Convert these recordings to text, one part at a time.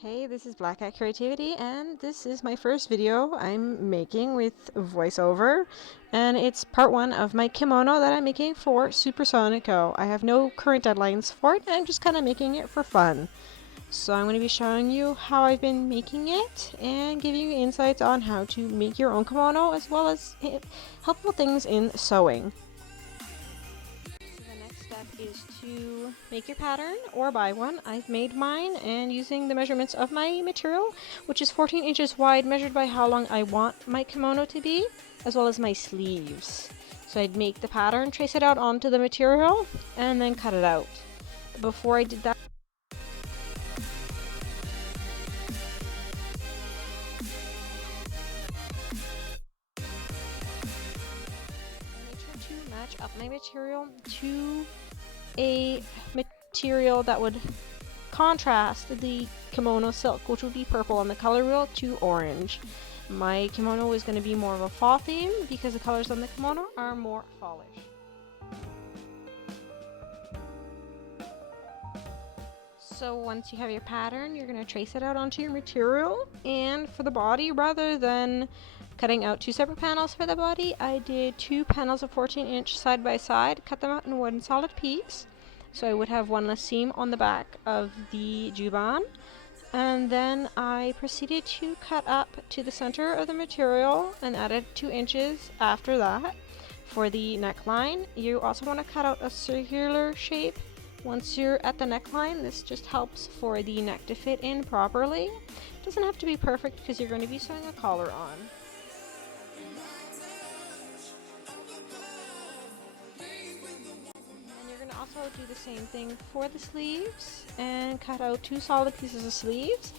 Hey, this is Black Cat Creativity, and this is my first video I'm making with voiceover, and it's part one of my kimono that I'm making for Super Sonico. I have no current deadlines for it, I'm just kind of making it for fun. So I'm going to be showing you how I've been making it and giving you insights on how to make your own kimono as well as helpful things in sewing. The next step is to make your pattern or buy one. I've made mine and using the measurements of my material, which is 14 inches wide, measured by how long I want my kimono to be, as well as my sleeves. So I'd make the pattern, trace it out onto the material, and then cut it out. Before I did that, I made sure to match up my material to a material that would contrast the kimono silk, which would be purple on the color wheel, to orange. My kimono is going to be more of a fall theme because the colors on the kimono are more fallish. So once you have your pattern, you're going to trace it out onto your material, and for the body, rather than cutting out two separate panels for the body, I did two panels of 14-inch side by side, cut them out in one solid piece. So I would have one less seam on the back of the juban. And then I proceeded to cut up to the center of the material and added 2 inches after that. For the neckline, you also want to cut out a circular shape. Once you're at the neckline, this just helps for the neck to fit in properly. It doesn't have to be perfect because you're going to be sewing a collar on. Also do the same thing for the sleeves and cut out two solid pieces of sleeves,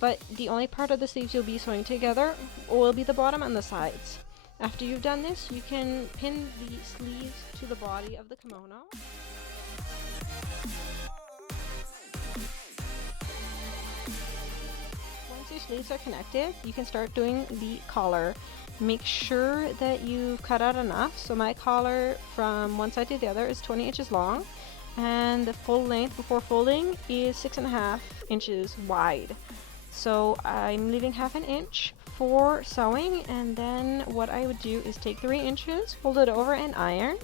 but the only part of the sleeves you'll be sewing together will be the bottom and the sides. After you've done this, you can pin the sleeves to the body of the kimono. Once your sleeves are connected, you can start doing the collar. Make sure that you cut out enough. So my collar from one side to the other is 20 inches long, and the full length before folding is 6.5 inches wide. So I'm leaving half an inch for sewing, and then what I would do is take 3 inches, fold it over and iron,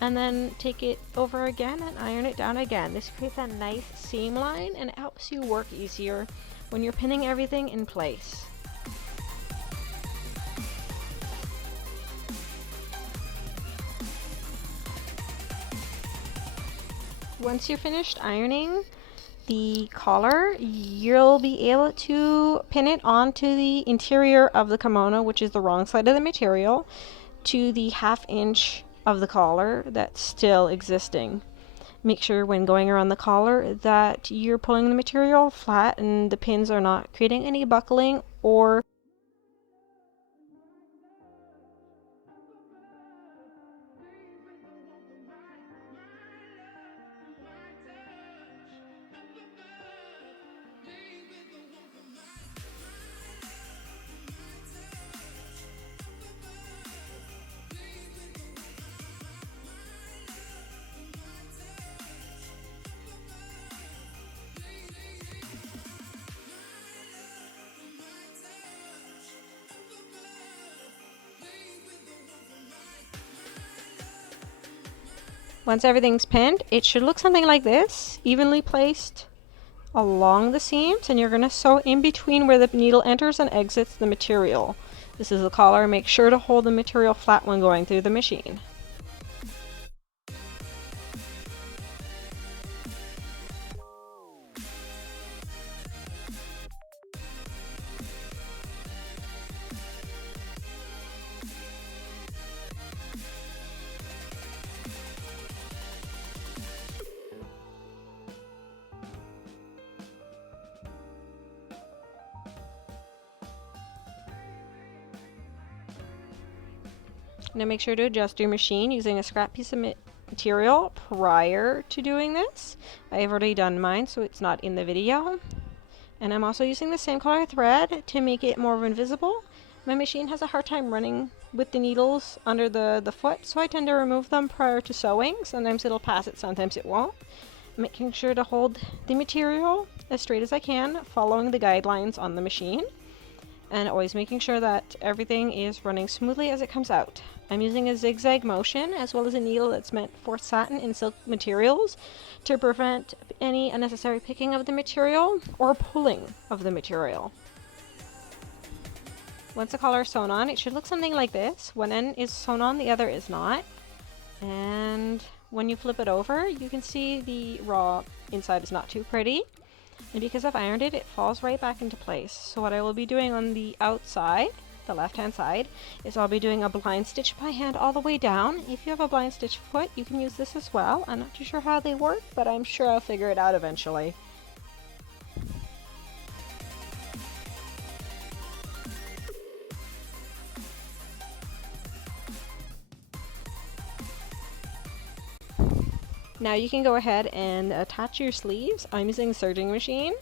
and then take it over again and iron it down again. This creates a nice seam line and it helps you work easier when you're pinning everything in place. Once you're finished ironing the collar, you'll be able to pin it onto the interior of the kimono, which is the wrong side of the material, to the half inch of the collar that's still existing. Make sure when going around the collar that you're pulling the material flat and the pins are not creating any buckling or once everything's pinned, it should look something like this, evenly placed along the seams, and you're going to sew in between where the needle enters and exits the material. This is the collar. Make sure to hold the material flat when going through the machine. Now make sure to adjust your machine using a scrap piece of material prior to doing this. I've already done mine, so it's not in the video. And I'm also using the same color thread to make it more invisible. My machine has a hard time running with the needles under the foot, so I tend to remove them prior to sewing. Sometimes it'll pass it, sometimes it won't. making sure to hold the material as straight as I can, following the guidelines on the machine, and always making sure that everything is running smoothly as it comes out. I'm using a zigzag motion as well as a needle that's meant for satin and silk materials to prevent any unnecessary picking of the material or pulling of the material. Once the collar is sewn on, it should look something like this. One end is sewn on, the other is not. And when you flip it over, you can see the raw inside is not too pretty. And because I've ironed it, it falls right back into place. So what I will be doing on the outside, the left-hand side, is I'll be doing a blind stitch by hand all the way down. If you have a blind stitch foot, you can use this as well. I'm not too sure how they work, but I'm sure I'll figure it out eventually. Now you can go ahead and attach your sleeves. I'm using the serging machine,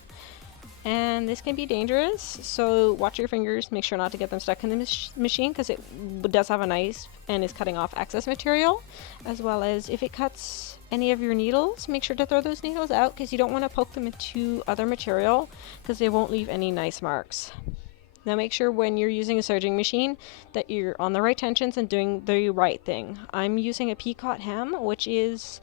and this can be dangerous, so watch your fingers, make sure not to get them stuck in the machine because it does have a knife and is cutting off excess material, as well as if it cuts any of your needles, make sure to throw those needles out because you don't want to poke them into other material because they won't leave any nice marks. Now make sure when you're using a serging machine that you're on the right tensions and doing the right thing. I'm using a peacock hem, which is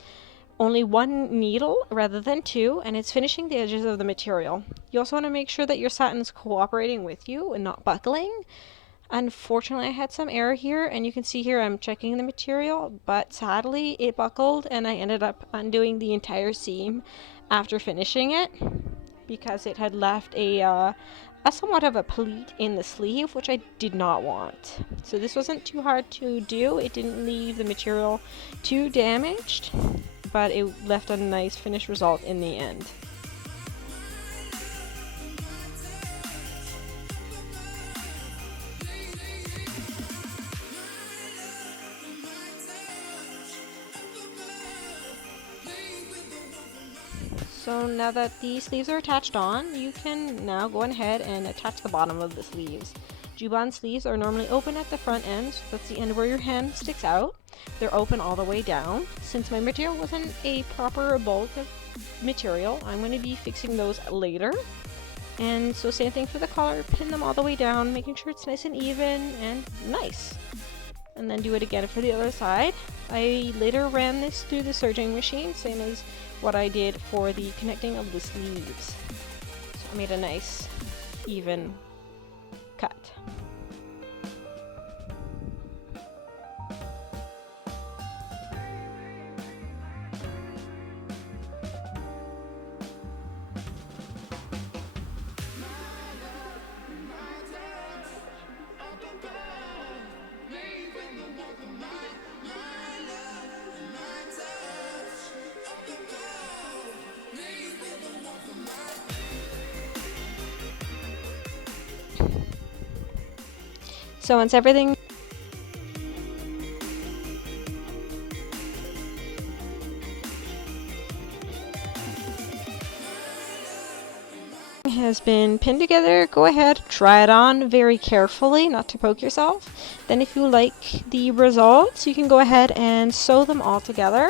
only one needle rather than two, and it's finishing the edges of the material. You also want to make sure that your satin is cooperating with you and not buckling. Unfortunately, I had some error here, and you can see here I'm checking the material, but sadly it buckled and I ended up undoing the entire seam after finishing it because it had left a somewhat of a pleat in the sleeve, which I did not want. So this wasn't too hard to do. It didn't leave the material too damaged, but it left a nice finished result in the end. So now that the sleeves are attached on, you can now go ahead and attach the bottom of the sleeves. Jubon sleeves are normally open at the front end, so that's the end where your hand sticks out. They're open all the way down. Since my material wasn't a proper bulk of material, I'm going to be fixing those later. And so same thing for the collar, pin them all the way down, making sure it's nice and even and nice. And then do it again for the other side. I later ran this through the serging machine, same as what I did for the connecting of the sleeves. So I made a nice even cut. So once everything has been pinned together, go ahead, try it on very carefully, not to poke yourself. Then if you like the results, you can go ahead and sew them all together.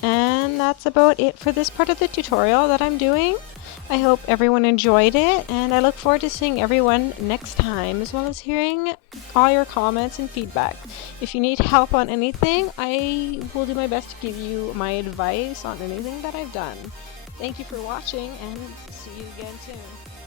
And that's about it for this part of the tutorial that I'm doing. I hope everyone enjoyed it, and I look forward to seeing everyone next time, as well as hearing all your comments and feedback. If you need help on anything, I will do my best to give you my advice on anything that I've done. Thank you for watching, and see you again soon.